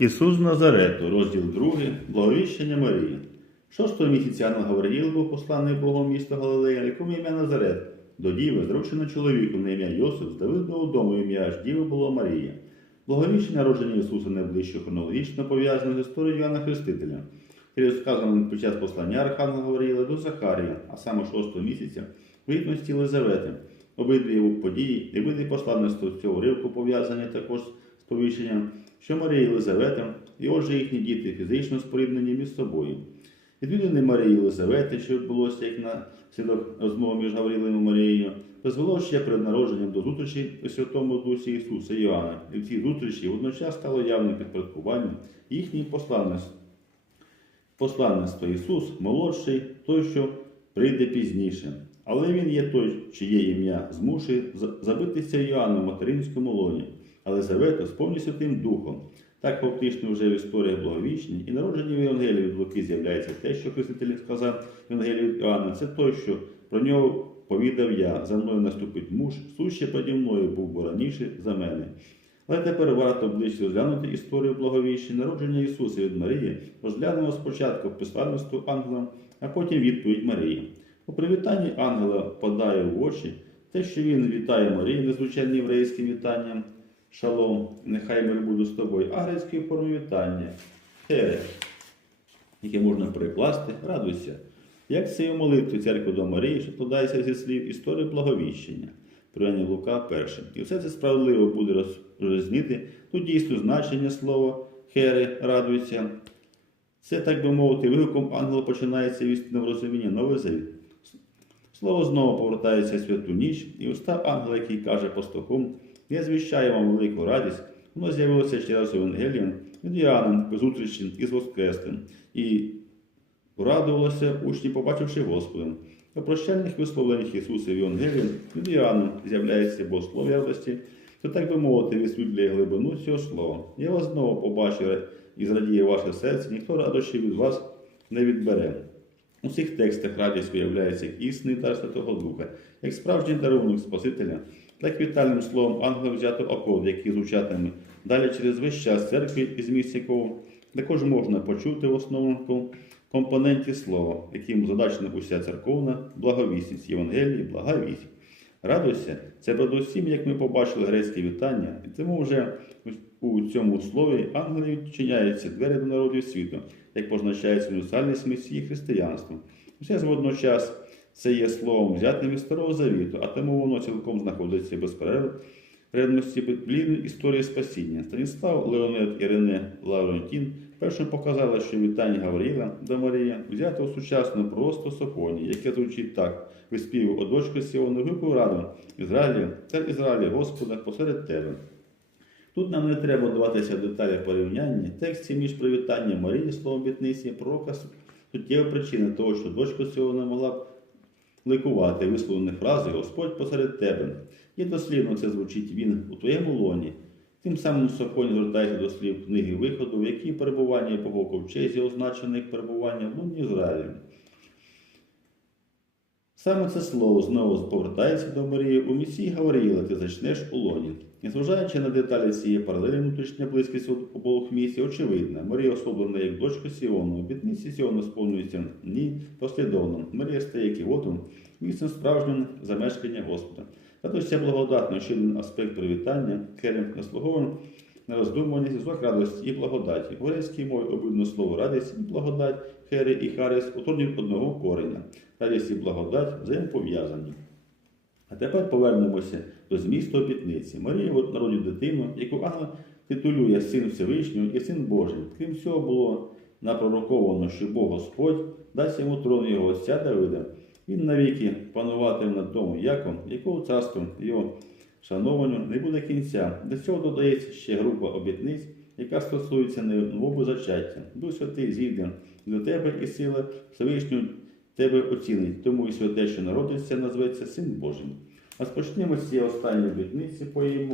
Ісус з Назарету, розділ 2, благовіщення Марії. Шостого місяця ангел Гавриїл був посланий Богом місто Галилея, якому ім'я Назарет, до діви, зручено чоловіку на ім'я Йосип, з Давидного дому ім'я аж діви було Марія. Благовіщення народження Ісуса найближче хронологічно пов'язане з історією Іоанна Хрестителя. Через сказано під час послання Архангела Гавриїла до Захарія, а саме шостого місяця, вигідності Єлизавети. Обидві його події і види посланництва цього ривку пов'язані також з повіщенням, що Марія Єлизавета, і отже їхні діти фізично споріднені між собою. Відвідини Марії Єлизавети, що відбулося як на слідок розмови між Гаврилом і Марією, призвело ще перед народженням до зустрічі у Святому Дусі Ісуса Іоанна. І в цій зустрічі водночас стало явним підпорядкуванням їхній посланництв. Посланництво Ісус молодший, той, що прийде пізніше. Але він є той, чиє ім'я змушує забитися Іоанну в материнському лоні, але Завета з повністю тим духом. Так фактично вже в історії благовічні і народження в Євангелії від Луки з'являється те, що Хреститель сказав від Іоанна, це той, що про нього повідав я, за мною наступить муж, суще поді мною був бо раніше за мене. Але тепер варто ближче розглянути історію благовіщення народження Ісуса від Марії, розглянемо спочатку посланництво ангела, а потім відповідь Марії. У привітанні ангела подає в очі те, що він вітає Марію незвичайним єврейським вітанням шалом, нехай мир буде з тобою, а грецькою формою вітання хере, яке можна перекласти, радуйся. Як це і у церкви до Марії, що складається зі слів історії благовіщення, Привання Лука перше. І все це справедливо буде роз- розрізнити тут дійсно значення слова хере, радуйся. Це, так би мовити, вигуком ангела починається істинне розуміння новий завіт. Слово знову повертається в святу ніч, і устав ангела, який каже пастухом, я звіщаю вам велику радість, воно з'явилося ще раз Євангелієм від Іоанна по зустрічі із Воскресним. І Урадувалося учні, побачивши Господа. У прощальних висловленнях Ісуса в Євангелії від Іоанна з'являється богослов'я радості, то так би мовити, висвітлює глибину цього слова. Я вас знову побачу і зрадіє ваше серце, ніхто радощі від вас не відбере. У цих текстах радість виявляється як істинний дар Святого Духа, як справжній дарунок Спасителя, так вітальним словом ангела взято окол, який звучатиме далі через весь час церкви, із місць якого також можна почути в основному компоненті слова, яким задачена уся церковна благовісність, Євангелії, благовість. Радуйся, це передусім, як ми побачили грецьке вітання, і тому вже у цьому слові ангелі відчиняються двері до народів світу, як позначається універсальність місії християнства. Все водночас це є словом взятим із Старого Завіту, а тому воно цілком знаходиться без перерв предності біблійної історії спасіння. Станіслав Леонид і Рене Лаврентін першим показали, що вітання Гавріла до Марії взято у сучасну просто Софонії, яке звучить так: виспіву о дочку Сіону вику раду. Ізраїлі та Ізраїлі Господа посеред тебе. Тут нам не треба даватися в деталях порівняння. Текстів між привітанням Марії, словом бітниці, пророка суттєва причина того, що дочка Сіона могла б ликувати висловлені фрази Господь посеред тебе. І дослівно це звучить Він у твоєму лоні. Тим самим Соконь звертається до слів книги виходу, в якій перебування по ковчезі означених перебування в луні Ізраїлі. Саме це слово знову повертається до Марії у місії Гавриїла, ти зачнеш у лоні. Незважаючи на деталі цієї паралелі внутрішня близькість обох місій, очевидна. Марія особлена як дочка Сіону. Обітниці Сіону сповнюються ні послідовно. Марія стає ківотом, місцем справжнього замешкання Господа. Радость благодатна, ще один аспект привітання, керем заслуговує на роздумування зв'язок радості і благодаті. В грецькій мові обидно слово радість і благодать, хери і харис утворюють одного кореня. Радість і благодать взаємопов'язані. А тепер повернемося до змісту обітниці. Марія народить дитину, яку ангел титулює Син Всевишнього і Син Божий. Крім цього, було напророковано, що Бог Господь дасть йому трон його отця Давида. Він навіки пануватиме над тому Яком, якого царством його шанованню не буде кінця. До цього додається ще група обітниць, яка стосується нового зачаття. Дух Святий зійде до тебе і сила Всевишнього тебе оцінить, тому і святе, що народиться, назветься Син Божий. Розпочнемо з цієї останньої обітниці по її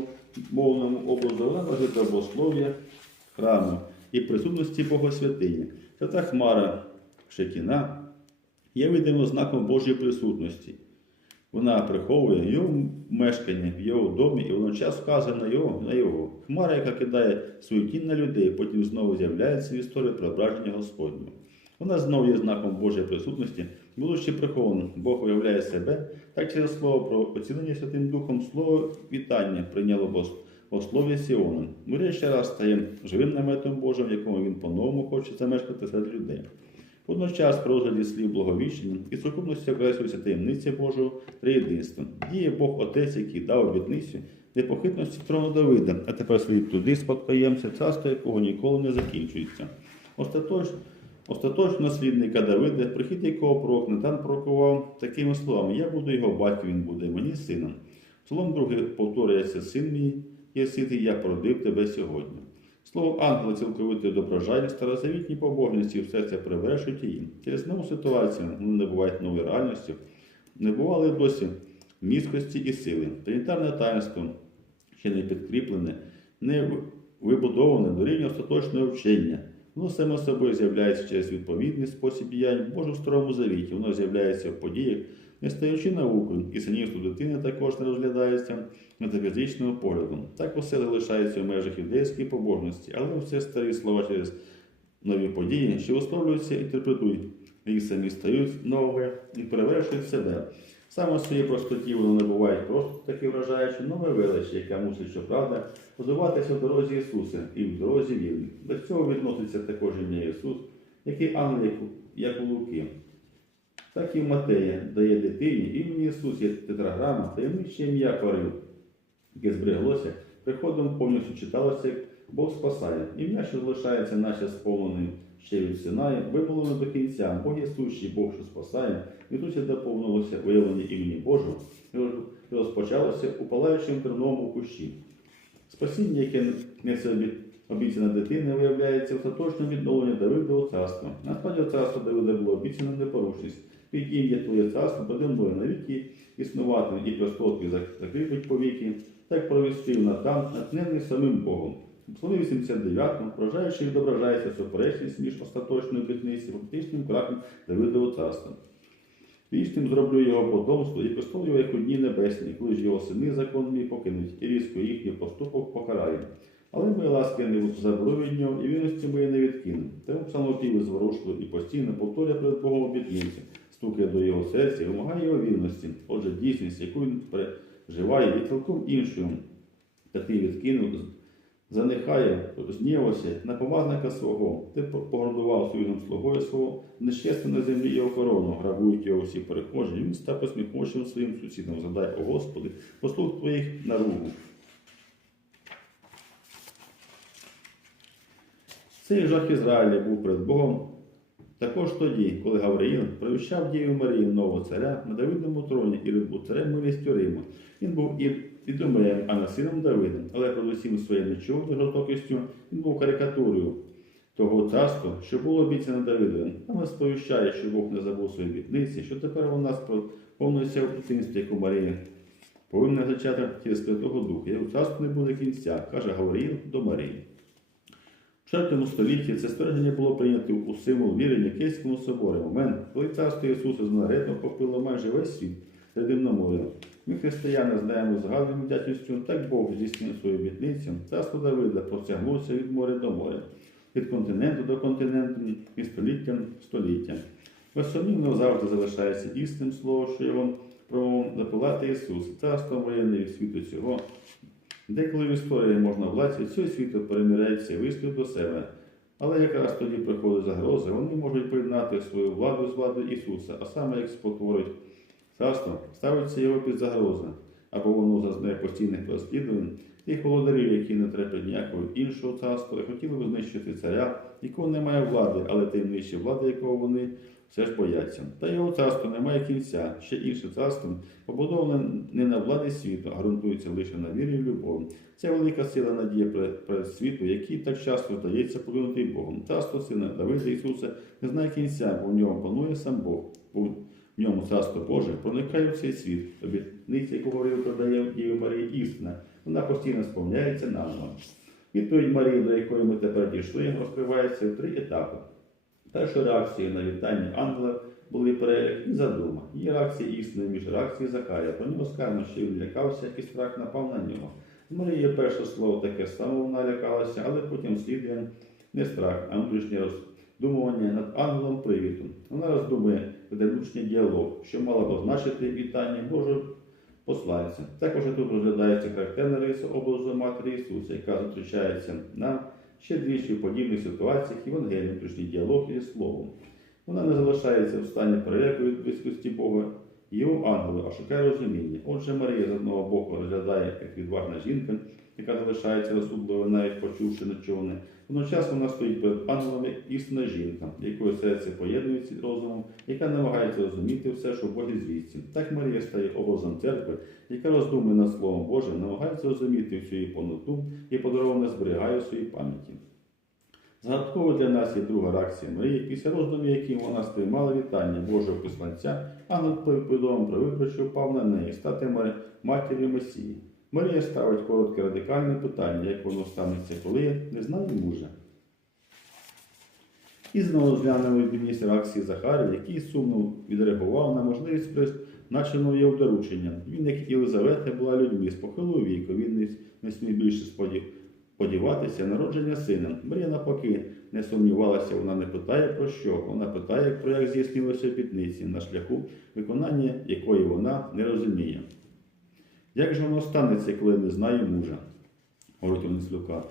мовному образу, вона важить богослов'я храму і присутності Богосвятині. Свята Хмара Шекіна є видимо знаком Божої присутності. Вона приховує його мешкання в його домі, і водночас вказує на його, на його. Хмара, яка кидає свою тінь на людей, потім знову з'являється в історії преображення Господнього. Вона знову є знаком Божої присутності, будучи прихованим, Бог виявляє себе, так через слово про оцінення Святим Духом, слово вітання прийняло Богослов'я Сіона. Миря ще раз стає живим наметом Божим, в якому він по-новому хоче замешкати серед людей. Водночас при розгляді слів благовіщення і сукупності окреслюється таємниця Божого триєдинства. Діє Бог Отець, який дав обітницю непохитності трону Давида, а тепер слід туди спадкоємця, царство якого ніколи не закінчується. Остаточно, остаточно наслідника Давида, прихід якого пророк Натан пророкував такими словами: Я буду його батьком, він буде мені сином. Псалом другий повторюється син мій, є ситий, я породив тебе сьогодні. Слово ангела цілковито відображає старозавітні побожності в серця привершують її. Через нову ситуацію вони набувають нової реальності, не бували досі міськості і сили. Тринітарне таїнство ще не підкріплене, не вибудоване до рівня остаточного вчення. Воно само собою з'являється через відповідний спосіб діянь Божу старому завіті. Воно з'являється в подіях, не стаючи наукою, і синівство дитини також не розглядається метафізичного погляду. Так усе залишається в межах юдейської побожності, але все старі слова через нові події, що висловлюються і інтерпретують, їх самі стають новими і перевершують себе. Саме в своїй простоті воно не буває просто таки вражаючи нове величі, яке мусить, щоправда, розвиватися в дорозі Ісуса і в дорозі вірні. До цього відноситься також ім'я Ісус, який ангел, як у Луки. Так і в Матея дає дитині імені Ісус є тетраграма, таємниче ім'я Корив, яке збереглося, приходом повністю читалося, як Бог спасає. Ім'я, що залишається наче сповненим ще від Синаю, вимовлено до кінця. Бог є сущий, Бог, що спасає, і тут доповнилося виявлення імені Божого, і розпочалося у палаючому терновому кущі. Спасіння, яке несе обіцяна дитина, виявляється остаточним відновленням Давидового царства. Насправді царство Давида було обіцяно непорушність. Від ім'я Твоє царство буде мною навіки існувати, і твій зак- закріпить повіки, так провістив Натан, натхнений самим Богом. Псалмі 89 вражаючи відображається суперечність між остаточною обітницею фактичним краком Давидового царства. Вічним зроблю його потомство і престол його як у дні небесні, коли ж його сини закон мій покинуть, і різко їхній поступок покараю. Але моя ласка не заберу від нього, і вірності моєї не відкину. Тому псалмопіви зворушливо і постійно повторює перед Богом обітниці, стукає до його серця і вимагає його вірності. Отже, дійсність, яку він переживає, є цілком іншою. Такий відкинув, занехає, знівався на помазника свого. Ти погордував своїм слугою свого, нещесно на землі його корону, грабують його всі перехожі. Він став посміхочим своїм сусідам. Задай, о Господи, послуг твоїх наругу. Цей жах Ізраїля був перед Богом також тоді, коли Гавриїл привіщав Діву Марію нового царя на Давидному троні і був царем милістю Риму. Він був і відомим, а не сином Давида, але передусім своєю нечувною жорстокістю він був карикатурою того царства, що було обіцяно Давидові. Але сповіщає, що Бог не забув свої обітниці, що тепер у нас повниться в дитинстві, як у Марії. Повинна зачати через Святого Духа. Його царство не буде кінця, каже Гавриїл до Марії. В IV столітті це ствердження було прийнято у символ віри в Нікейському соборі, момент, коли царство Ісуса з Нагаретно попило майже весь світ Середземномор'я. Ми, християни, знаємо згадуємо вдячністю, так Бог здійснив свою обітницю. Царство Давида простягнувся від моря до моря, від континенту до континенту, від століття століття. Безсумнівно завжди залишається істинним слово, що його промовив запилати Ісус. Царство моє не від світу цього, Деколи в історії можна власті від цього світу переміряється вислід до себе. Але якраз тоді приходить загроза, вони можуть поєднати свою владу з владою Ісуса, а саме як спотворить царство, ставиться його під загрозу, або воно зазнає постійних розслідувань тих володарів, які не терплять ніякого іншого царства, і хотіли б знищити царя, якого немає влади, але таємничі влади, якого вони все ж бояться. Та його царство не має кінця. Ще інше царство побудоване не на владі світу, а ґрунтується лише на вірі і любові. Це велика сила надія перед, світу, який так часто здається поглинутий Богом. Царство сина Давида Ісуса не знає кінця, бо в ньому панує сам Бог. Бо в ньому царство Боже проникає в цей світ. Обітниця, яку говорив продає Діві Марії істина, вона постійно сповняється наново. Відповідь Марії, до якої ми тепер дійшли, розкривається в три етапи. Перша реакція на вітання ангела були перелік і задума. Її реакції істини між реакцією Захарія. Про нього сказано, що він лякався, і страх напав на нього. З Марії перше слово таке саме вона лякалася, але потім слідує не страх, а внутрішнє роздумування над ангелом привіту. Вона роздумує педагогічний діалог, що мало означити вітання Божого посланця. Також тут розглядається характерна риса образу Матері Ісуса, яка зустрічається нам ще двічі в подібних ситуаціях Євангелії, внутрішній діалог із Словом. Вона не залишається в стані переляку близькості Бога його ангелу, а шукає розуміння. Отже, Марія з одного боку розглядає як відважна жінка, яка залишається розсудливою, навіть почувши нечуване. Водночас вона стоїть перед ангелами істинна жінка, якою серце поєднується з розумом, яка намагається розуміти все, що в Богі звісті. Так Марія стає образом церкви, яка роздумує над Словом Божим, намагається розуміти всю її повноту і подароване зберігає у своїй пам'яті. Загадково для нас є друга реакція Марії, після роздумів, яким вона сприймала вітання Божого посланця, ангел повідомив про вибір, що впав на неї, стати матір'ю Месії. Марія ставить коротке радикальне питання, як воно станеться, коли я не знаю мужа. І знову розглянемо відмінність реакції Захарія, який сумно відреагував на можливість призначеного його доручення. Він, як і Єлизавета, була людьми з похилого віку, він не смів більше сподів- сподіватися народження сина. Марія навпаки не сумнівалася, вона не питає про що, вона питає про як здійснилося пітниці на шляху, виконання якої вона не розуміє. Як же воно станеться, коли не знає мужа? говорить Онис Люка.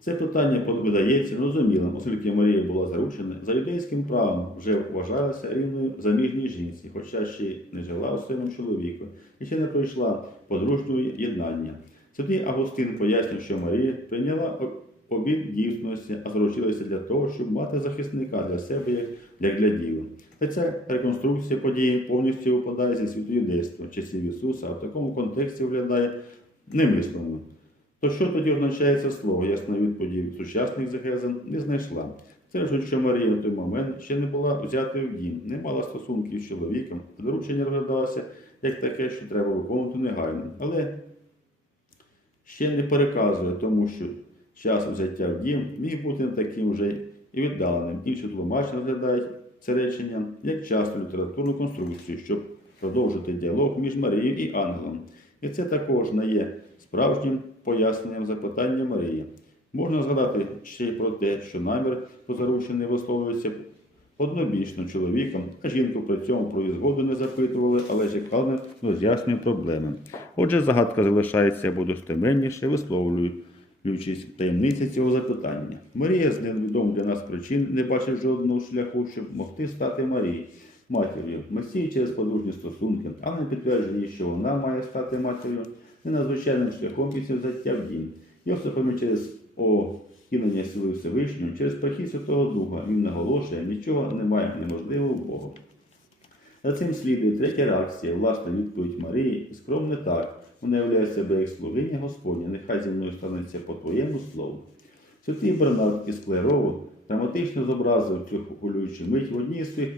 Це питання видається розумілим, оскільки Марія була заручена за юдейським правом, вже вважалася рівною заміжній жінці, хоча ще не жила у своєму чоловіку і ще не пройшла подружнього єднання. Святий Агустин пояснює, що Марія прийняла обід дівственності, а заручилася для того, щоб мати захисника для себе як, для діви. Та ця реконструкція події повністю випадає зі світу юдейства, часів Ісуса, а в такому контексті виглядає немислимо. То що тоді означає це слово? Ясної відповіді від сучасних загезен не знайшла. Це ж, що Марія на той момент ще не була взятою в дім, не мала стосунків з чоловіком, доручення розглядалося як таке, що треба виконувати негайно. Але ще не переказує, тому що час взяття в дім міг бути не таким вже і віддаленим. Інші тлумачі розглядають це речення як часто літературну конструкцію, щоб продовжити діалог між Марією і ангелом. І це також не є справжнім поясненням запитання Марії. Можна згадати ще й про те, що намір позаручений висловлюється однобічно чоловіком, а жінку при цьому про її згоду не запитували, але чекали на роз'яснення проблеми. Отже, загадка залишається або достеменніше, висловлюючись таємниці цього запитання. Марія з невідомих для нас причин не бачить жодного шляху, щоб могти стати Марією. Матір'ю, Месії через подружні стосунки, а не підтвердження, що вона має стати матір'ю не надзвичайним шляхом після взяття в дім. Йосифом через окинення сили Всевишнього, через прихід Святого Духа він наголошує, нічого немає неможливого Богу. За цим слідує третя реакція, власна відповідь Марії, і скромне так. Вона являє себе як слугиня Господня, нехай зі мною станеться по твоєму слову. Святий Бернард із Клерову драматично зобразив цю хвилюючу мить в одній з своїх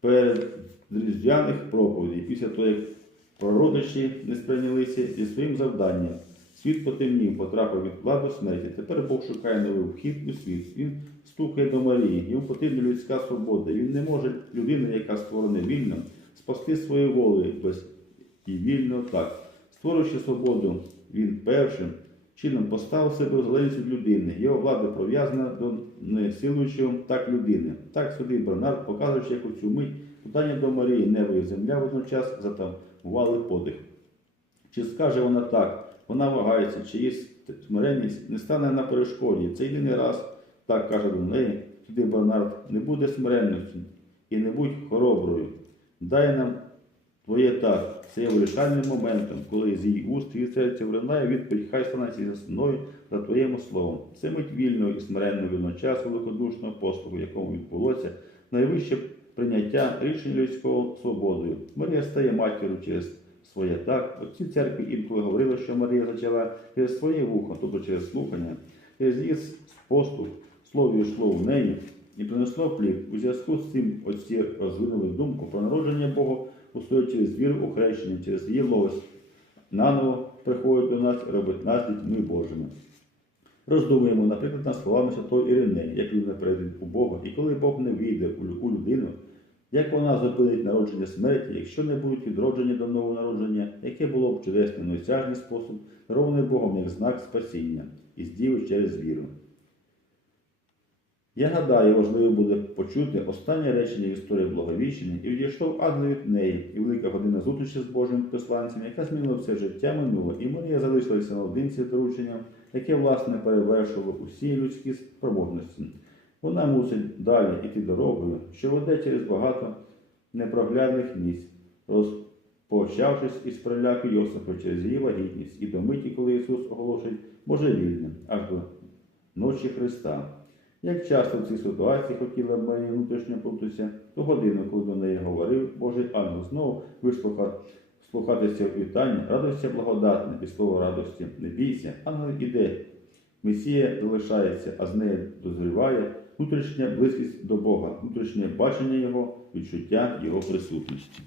передріздвяних проповідей, після того, як прородичі не сприйнялися зі своїм завданням. Світ потемнів, потрапив від влади смерті. Тепер Бог шукає новий вхід у світ. Він стукає до Марії. Йому потрібна людська свобода. Він не може людина, яка створена вільно, спасти свою волю без і вільно так. Створюючи свободу, він першим чином поставив себе залежність людини. Його влада пров'язана до несилуючого так людини. Так сюди Бернард, показуючи, як у цю мить питання до Марії, небо і земля водночас затамували подих. Чи скаже вона так? Вона вагається, чи її смиренність не стане на перешкоді. Це єдиний раз так каже до неї, туди Бернард, не буде смиренності і не будь хороброю. Дай нам твоє так. Це є вирішальним моментом, коли з її уст і серця вринає відповідь, хай станеться за мною за твоєму словом. Це мить вільного і смиренного відночасу великодушного послугу, якому відбулося найвище прийняття рішень людського свободою. Марія стає матір'ю через своє так. Отці церкві інколи говорили, що Марія зачала через своє вухо, тобто через слухання, через її послуг, слово йшло в неї і принесло плід. У зв'язку з цим отці розвинули думку про народження Бога устоює через віру у хрещення, через її ловость. Наново приходить до нас і робить нас дітьми Божими. Роздумуємо, наприклад, над словами Святої Іринеї, як людина перейде у Бога, і коли Бог не війде у людину, Як вона зупинить народження смерті, якщо не будуть відроджені до нового народження, яке було б чудесний неосяжний спосіб, дарований Богом як знак спасіння і здіви через віру. Я гадаю, важливо буде почути останнє речення історії Благовіщення і відійшов ангел від неї, і велика година зустрічі з Божим посланцем, яка змінила все життя минуле, і Марія залишилася наодинці з дорученням, яке, власне, перевершувало усі людські спроможності. Вона мусить далі йти дорогою, що веде через багато непроглядних місць, розпочавшись із приляку Йосифа через її вагітність і до миті, коли Ісус оголошить божевільним, аж до ночі Христа. Як часто в цій ситуації хотіла б Марія внутрішньо плутатися, ту годину, коли до неї говорив Божий ангел, знову вислухав слухатися вітання, радуйся благодатне і слово радості. Не бійся, ангел іде. Месія залишається, а з нею дозріває внутрішня близькість до Бога, внутрішнє бачення Його, відчуття Його присутності.